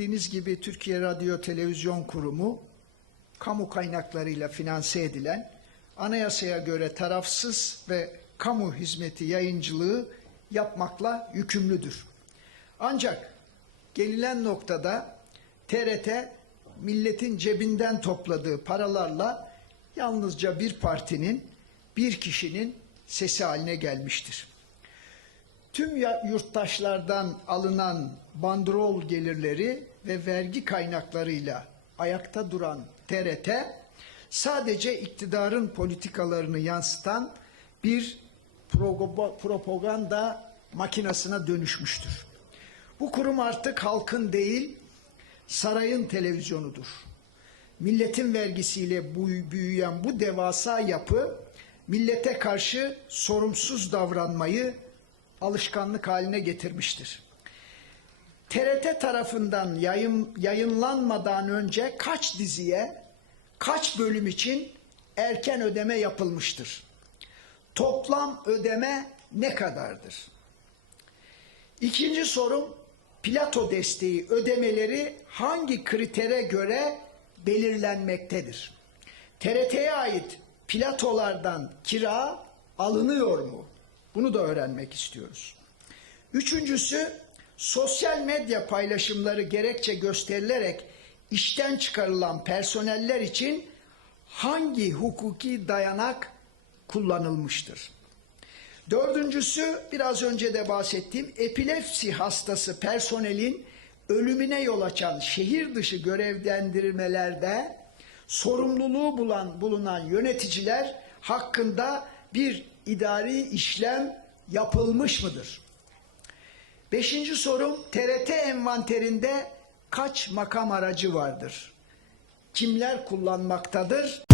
bildiğiniz gibi Türkiye Radyo Televizyon Kurumu kamu kaynaklarıyla finanse edilen, anayasaya göre tarafsız ve kamu hizmeti yayıncılığı yapmakla yükümlüdür. Ancak gelinen noktada TRT milletin cebinden topladığı paralarla yalnızca bir partinin, bir kişinin sesi haline gelmiştir. Tüm yurttaşlardan alınan bandrol gelirleri ve vergi kaynaklarıyla ayakta duran TRT sadece iktidarın politikalarını yansıtan bir propaganda makinasına dönüşmüştür. Bu kurum artık halkın değil, sarayın televizyonudur. Milletin vergisiyle büyüyen bu devasa yapı millete karşı sorumsuz davranmayı alışkanlık haline getirmiştir. TRT tarafından yayın, yayınlanmadan önce kaç diziye, kaç bölüm için erken ödeme yapılmıştır? Toplam ödeme ne kadardır? İkinci sorum, Plato desteği ödemeleri hangi kritere göre belirlenmektedir? TRT'ye ait platolardan kira alınıyor mu? Bunu da öğrenmek istiyoruz. Üçüncüsü, sosyal medya paylaşımları gerekçe gösterilerek işten çıkarılan personeller için hangi hukuki dayanak kullanılmıştır? Dördüncüsü biraz önce de bahsettiğim epilepsi hastası personelin ölümüne yol açan şehir dışı görevlendirmelerde sorumluluğu bulan, bulunan yöneticiler hakkında bir idari işlem yapılmış mıdır? Beşinci sorum TRT envanterinde kaç makam aracı vardır? Kimler kullanmaktadır?